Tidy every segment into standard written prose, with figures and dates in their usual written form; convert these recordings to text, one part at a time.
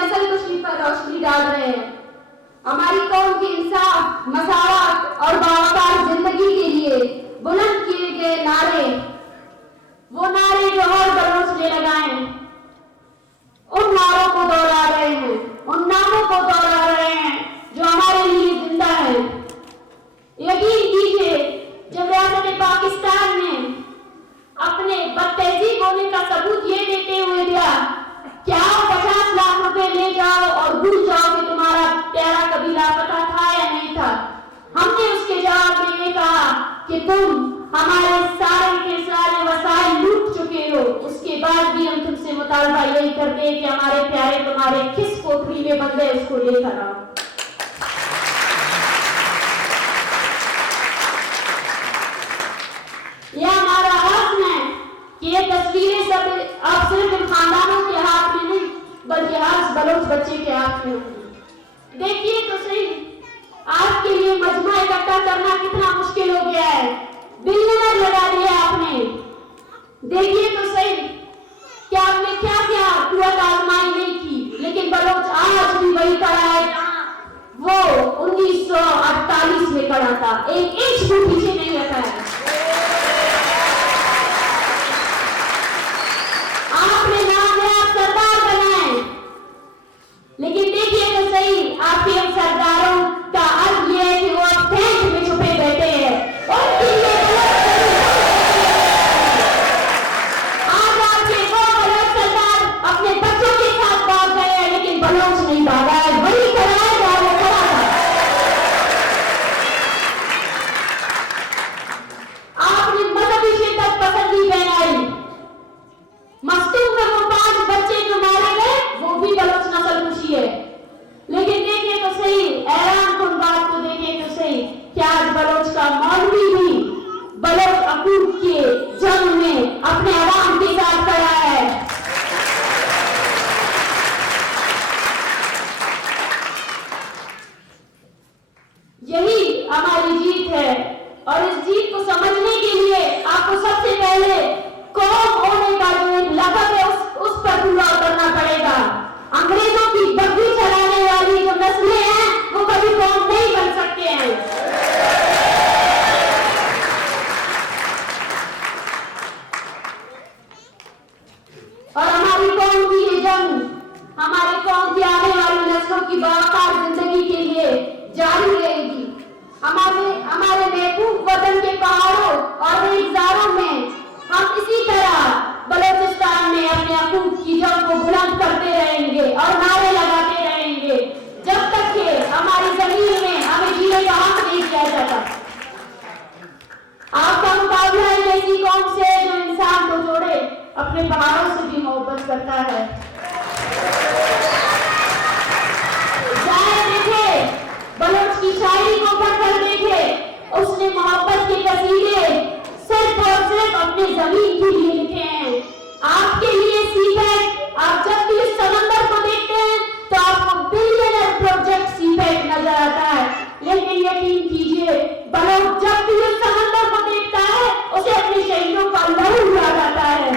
नस्ल कशी पर रोशनी डाल रहे हैं। हमारी कौम की इंसाफ, मसावत और बावकार जिंदगी के लिए बुलंद किए गए नारे, वो नारे जो हर बलोच ने लगाए, उन नारों को दोहरा रहे हैं, उन नामों को दोहरा रहे हैं जो हमारे लिए जिंदा है। यकीन कीजिए, जब रियासत पाकिस्तान ने अपने बदतहजीब होने का सबूत ये देते हुए दिया कि आओ 50 लाख रुपए ले जाओ और भूल जाओ कि तुम्हारा प्यारा कभी लापता था या नहीं था, हमने उसके जवाब में ये कहा कि तुम हमारे सारे के सारे वसाइल लूट चुके हो, उसके बाद भी हम तुमसे मुतालबा यही करते हैं कि हमारे प्यारे तुम्हारे किस कोठरी में बंद है उसको लेकर आओ। यह हमारा आज़म है कि ये तस्वीरें सब अब सिर्फ इन खानदानों के हाथ में नहीं बल्कि हर बलोच बच्चे के हाथ में होंगी। देखिए तो सही, आज के लिए मजमा इकट्ठा करना कितना मुश्किल हो गया है, बिलियनर लगा दिया आपने। देखिए तो सही कि आपने क्या क्या कुव्वत आजमाई नहीं की, लेकिन बलोच आज भी वही खड़ा है वो 1948 में खड़ा था, एक इंच भी पीछे नहीं रखा है। आपने नाम दिया सरदार बनाए, लेकिन देखिए तो सही आपके इन सरदारों का अर्थ ये है कि वो अब टेंट में छुपे बैठे हैं और आज आपके वो बलोच सरदार अपने बच्चों के साथ भाग गए हैं, लेकिन बलोच नहीं भागा है, वही खड़ा है जहां वो खड़ा था। आपने मजहबी शिद्दत पसंदी बनाई, मस्तूम में वो 5 बच्चे जो मारे गए वो भी बलोच नस्ल खुशी है। लेकिन देखिए तो सही, हैरान कुन बात तो देखिए तो सही कि आज बलोच का मौलवी भी बलोच अकूब के जंग में अपने अवाम के साथ खड़ा है। यही हमारी जीत है और इस जीत को समझने के लिए आपको सबसे पहले कौम होने का जो एक लक़ब है उस पर पूरा उतरना पड़ेगा। अंग्रेजों की बग्घी चलाने वाली जो नस्लें हैं वो कभी कौम नहीं बन सकते हैं। और हमारी कौम की ये जंग हमारी कौम की आने वाली नस्लों की बावकार जिंदगी के लिए जारी रहेगी। हमारे महबूब वतन के पहाड़ों और रेगिस्तानों में हम इसी तरह बलूचिस्तान में अपने अकूब की जंग को बुलंद करते रहेंगे और नारे लगाते रहेंगे जब तक कि हमारी जमीन में हमें जीने का हक नहीं दिया जाता। आपका मुकाबला एक ऐसी कौम से जो इंसान को जोड़े, अपने पहाड़ों से भी मोहब्बत करता है। देखे बलोच की शायरी को पढ़कर देखे, उसने मोहब्बत के कसीदे सिर्फ और सिर्फ अपने जमीन के लिए लिखे हैं। आपके लिए सीपैट, आप जब भी इस समंदर को देखते हैं तो आपको बिलियनर प्रोजेक्ट सीपैट नजर आता है, लेकिन यकीन कीजिए बलोच जब भी इस समंदर को देखता है उसे अपने शहीदों का लहू याद आता है।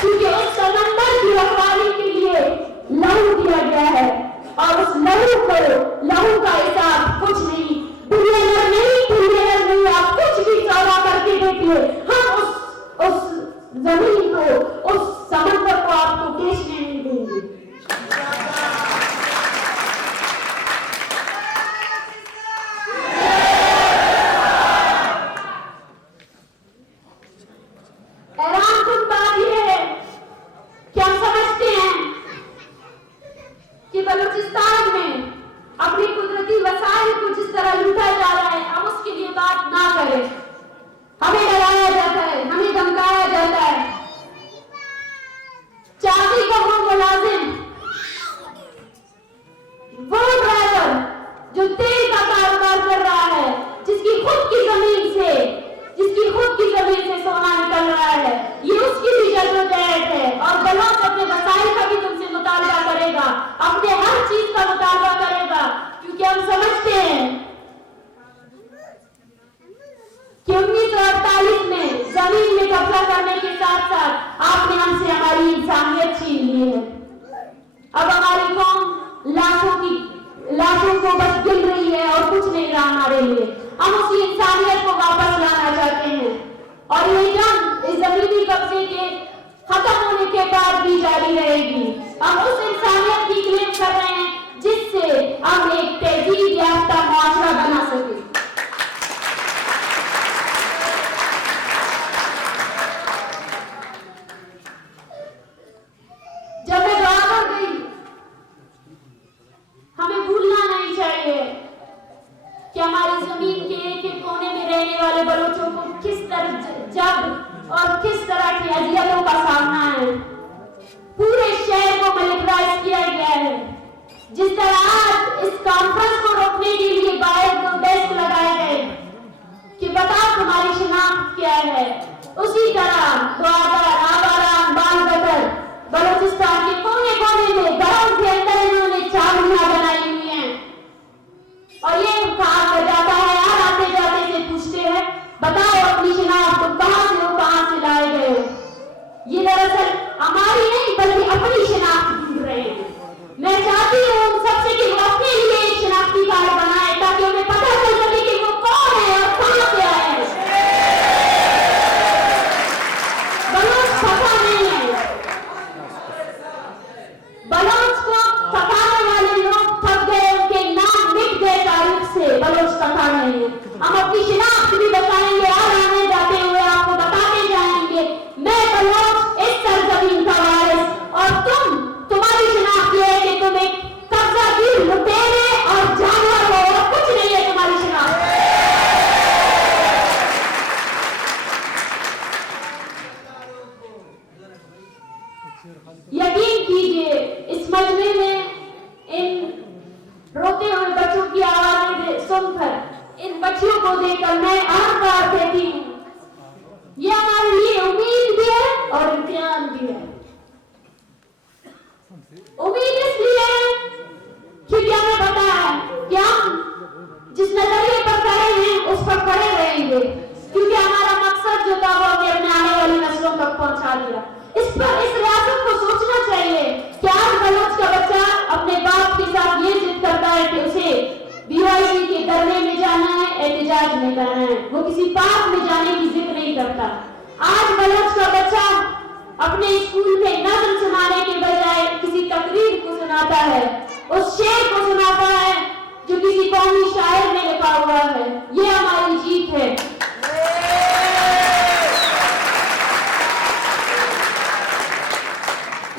क्योंकि उस समंदर की रखवाली के लिए लहू दिया गया है और उस लहू का हिसाब कुछ नहीं, बिलियनर नहीं, इंसानियत छीन ली है। अब हमारी कौम लाशों को बस गिन रही है और कुछ नहीं रहा हमारे लिए। हम उसी इंसानियत को वापस लाना चाहते हैं और ये जंग इस जमीनी कब्जे के खत्म होने के बाद भी जारी रहेगी। हम उस इंसानियत की क्लेम कर रहे हैं जिससे हम एक तहजीब याफ्ता मुआशरा बना सके। जब मैं दुआ कर गई, हमें भूलना नहीं चाहिए कि हमारी जमीन के एक एक कोने में रहने वाले बलोचों को किस तरह जब और किस तरह की अजियतों का सामना है। पूरे शहर को मिलिट्राइज किया गया है। जिस तरह आज इस कॉन्फ्रेंस को रोकने के लिए बाहर को डेस्क लगाए गए कि बताओ तुम्हारी शिनाख्त क्या है, उसी तरह द्वारका, आवाराम, बालगटर, बलूचिस्तान के कोने कोने में घरों के अंदर इन्होंने चाबियां बनाई हुई हैं और ये कहा जाता है, यार आते जाते से पूछते हैं बताओ अपनी शिनाख्त, तुम कहां से हो, कहां से लाए गए हो। ये दरअसल हमारी नहीं बल्कि अपनी शिनाख्त ढूंढ रहे हैं। मैं चाहती हूँ उन सबसे कि वो अपने लिए एक शिनाख्ती कार्ड बनाए ताकि उन्हें पता चल सके कि वो कौन है और कहां से आए हैं। बलोच पता नहीं है, बलोच को थकाने वाले लोग थक गए, उनके नाम मिट गए तारीख से, बलोच थका नहीं है। हम अपनी शिनाख्त भी बताएंगे और आने जाते हुए आपको बताते जाएंगे मैं बलोच इस सरजमीन का वारिस और तुम्हारी शिनाख्त ये है कि तुम एक कब्जागीर, लुटेरे और जानवर हो और कुछ नहीं है तुम्हारी शिनाख्त। यकीन कीजिए इस मजमे में इन रोते हुए बच्चों की आवाजें सुनकर, इन बच्चियों को देखकर मैं हर बार कहती हूँ ये हमारे लिए उम्मीद भी है और इम्तिहान भी है। उम्मीद इसलिए है क्योंकि हमें पता है कि हम जिस नजरिए पर खड़े हैं उस पर खड़े रहेंगे, क्योंकि हमारा मकसद जो था वो हमें अपने आने वाली नस्लों तक पहुंचा दिया। इस रियासत को सोचना चाहिए कि आज बलोच का बच्चा अपने बाप के साथ ये जिद करता है कि उसे BYD के दरमे में जाना है, एहतजाज में करना है, वो किसी पार्क में जाने की जिद नहीं करता। आज बलोच का बच्चा अपने स्कूल में नज़्म सुनाने के बजाय किसी तकरीर को सुनाता है, उस शेर को सुनाता है जो किसी कौमी शायर ने लिखा हुआ है। ये हमारी जीत है।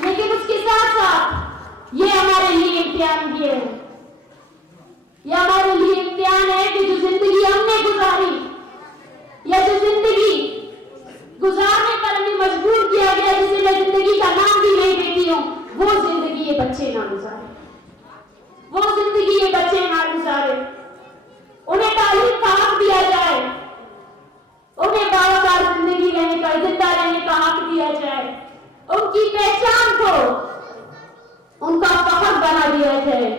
लेकिन उसके साथ साथ ये हमारे लिए इम्तिहान भी है। ये हमारे लिए इम्तिहान है कि जो जिंदगी हमने गुजारी या जो जिंदगी गुजारने पर हमें मजबूर किया गया, जिसे मैं जिंदगी का नाम भी नहीं देती हूँ, वो जिंदगी ये बच्चे ना गुजारे, वो जिंदगी ये बच्चे ना गुजारे। उन्हें तालीम का हक दिया जाए, उन्हें बार-बार जिंदगी रहने का, जिंदा रहने का हक दिया जाए, उनकी पहचान को उनका फख्र बना दिया जाए।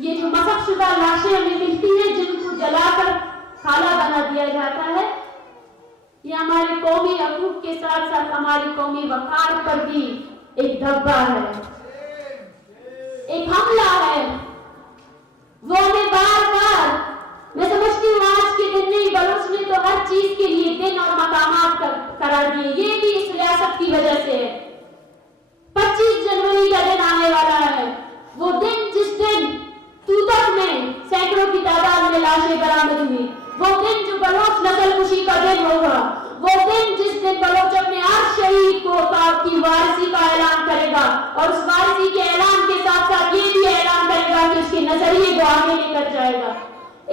ये जो मसकशुदा लाशें हमें मिलती हैं जिनको जलाकर खाला बना दिया जाता है, ये हमारे कौमी हकूक के साथ साथ हमारी कौमी वकार पर भी एक धब्बा है, एक हमला है। वो हमें बार-बार, मैं समझती हूँ आज के दिन नहीं, बलोच ने तो हर चीज के लिए दिन और मकामात करार दिए। ये भी इस रियासत की वजह से है। 25 जनवरी का दिन आने वाला है, वो दिन जिस दिन तूतक में सैकड़ों की तादाद में लाशें बरामद हुई, वो दिन जो बलोच नस्ल खुशी का दिन होगा, वो दिन जिस दिन बलोच अपने हर शहीद को की वारिसी का ऐलान करेगा और उस वारिसी के ऐलान के साथ साथ ये भी ऐलान करेगा कि उसके नजरिए को आगे लेकर जाएगा।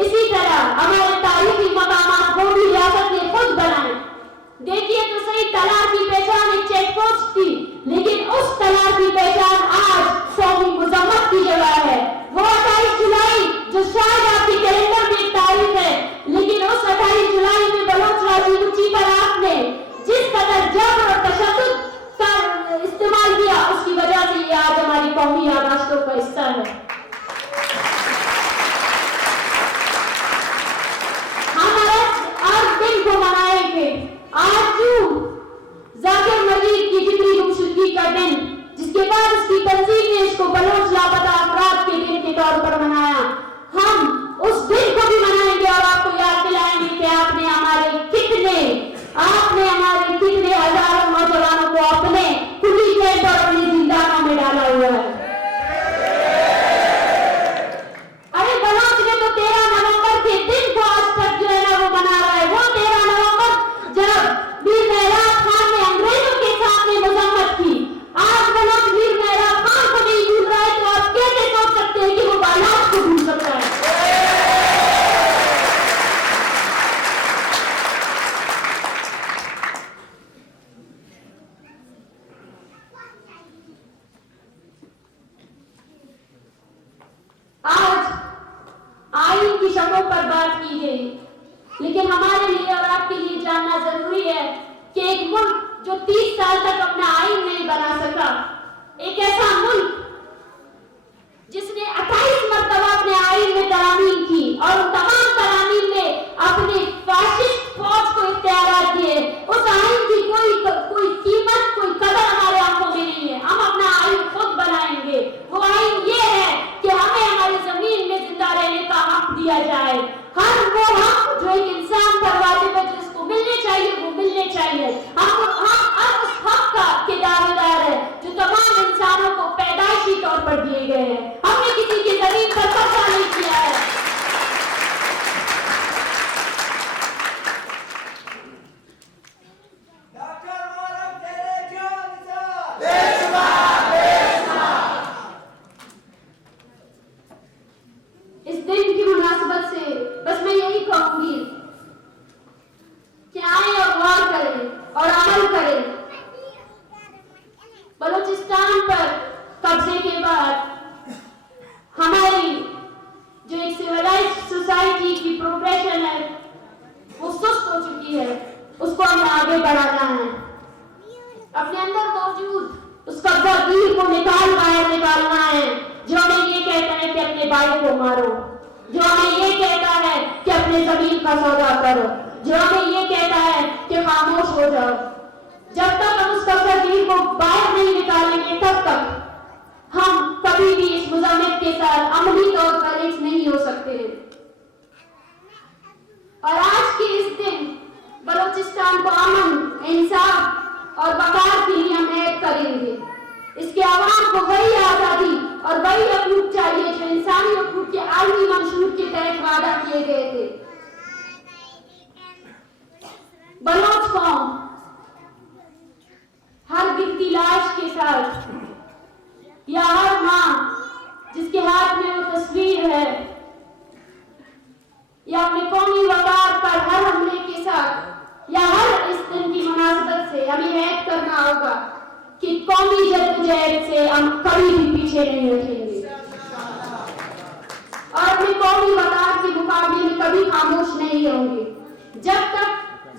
इसी तरह हमारे तारीखी मकामात को भी रियासत ने खुद बनाए। देखिए तो सही, तलार की पहचान एक चेक पोस्ट थी, लेकिन उस तलार की पहचान आज कौमी मुजम्मत की जगह है। वो 28 जुलाई जो शायद आपके कैलेंडर में एक तारीख है, लेकिन उस 28 जुलाई में बलोच राजनीति पर आपने जिस कदर जबर और तशद्दुद का इस्तेमाल किया, उसकी वजह से ये आज हमारी कौमी याददाश्तों का हिस्सा है। हम हर दिन को मनाएंगे। आज जाकिर मजीद की जितनी बातों पर बात की गई, लेकिन हमारे लिए और आपके लिए जानना जरूरी है कि एक मुल्क जो 30 साल तक अपना आईन नहीं बना सका, एक ऐसा मुल्क जिसने 28 मरतबा अपने आईन में तरामीम की और उन तमाम तरामीम में अपने फाशिस्ट फौज को इख्तियारात दिए, उस आईन की कोई कीमत, कोई कदर हमारे आंखों में नहीं है। हम अपना आईन खुद बनाएंगे। वो आईन ये है कि हमें हमारी जमीन में जिंदा रहने का हक दिया जाए। हर वो हक जो एक इंसान पर वाजिब है, जिसको मिलने चाहिए, वो मिलने चाहिए। हम उस हक के दावेदार है जो तमाम इंसानों को पैदाइशी तौर पर दिए गए हैं। हमने किसी की जमीन पर कब्जा नहीं किया है। इस दिन की मुनासबत से बस मैं यही कहूंगी कि आए और गौर करें और अमल करें। बलूचिस्तान पर कब्जे के बाद हमारी जो एक सिविलाइज्ड सोसाइटी की प्रोग्रेशन है वो सुस्त हो चुकी है। उसको हमें आगे बढ़ाना है। अपने अंदर मौजूद उस कब्जागीर को बाहर निकालना है जो हमें ये कहता है कि अपने भाई को मारो, जो हमें ये कहता है कि अपने जमीन का सौदा करो, जो हमें ये कहता है कि खामोश हो जाओ। जब तक हम उस कब्जागीर को बाहर नहीं निकालेंगे तब तक हम कभी भी इस मुज़म्मिल के साथ अमली तौर पर एक नहीं हो सकते हैं। और आज के इस दिन बलूचिस्तान को अमन, इंसाफ और वक़ार के लिए हम ऐड करेंगे। इसके आवाम को वही आजादी और वही हकूक चाहिए जो इंसानी हकूक के आलमी मंशूर के तहत वादा किए गए थे। बलोच कौम हर गिरती लाश के साथ या हर मां जिसके हाथ में वो तस्वीर है या अपने कौमी वक़ार पर हर हमले के साथ या हर इस दिन की मुनासबत से हमें ऐड करना होगा कि कौमी जद्दोजहद से हम कभी भी पीछे नहीं हटेंगे और अपने कौमी वक़ार के मुकाबले में कभी खामोश नहीं होंगे। जब तक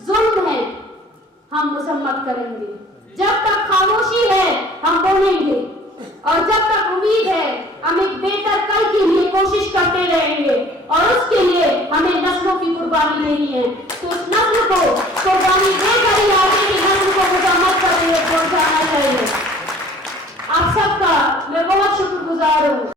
जुल्म है हम मुसम्मत करेंगे, जब तक खामोशी है हम बोलेंगे और जब तक उम्मीद है हम एक बेहतर कल के लिए कोशिश करते रहेंगे और उसके लिए हमें नस्लों की कुर्बानी देनी है। तो उस नस्ल को कुर्बानी देकर ही आगे की नस्ल को मुकम्मल कर पहुंचाना चाहिए। आप सबका मैं बहुत शुक्रगुजार हूँ।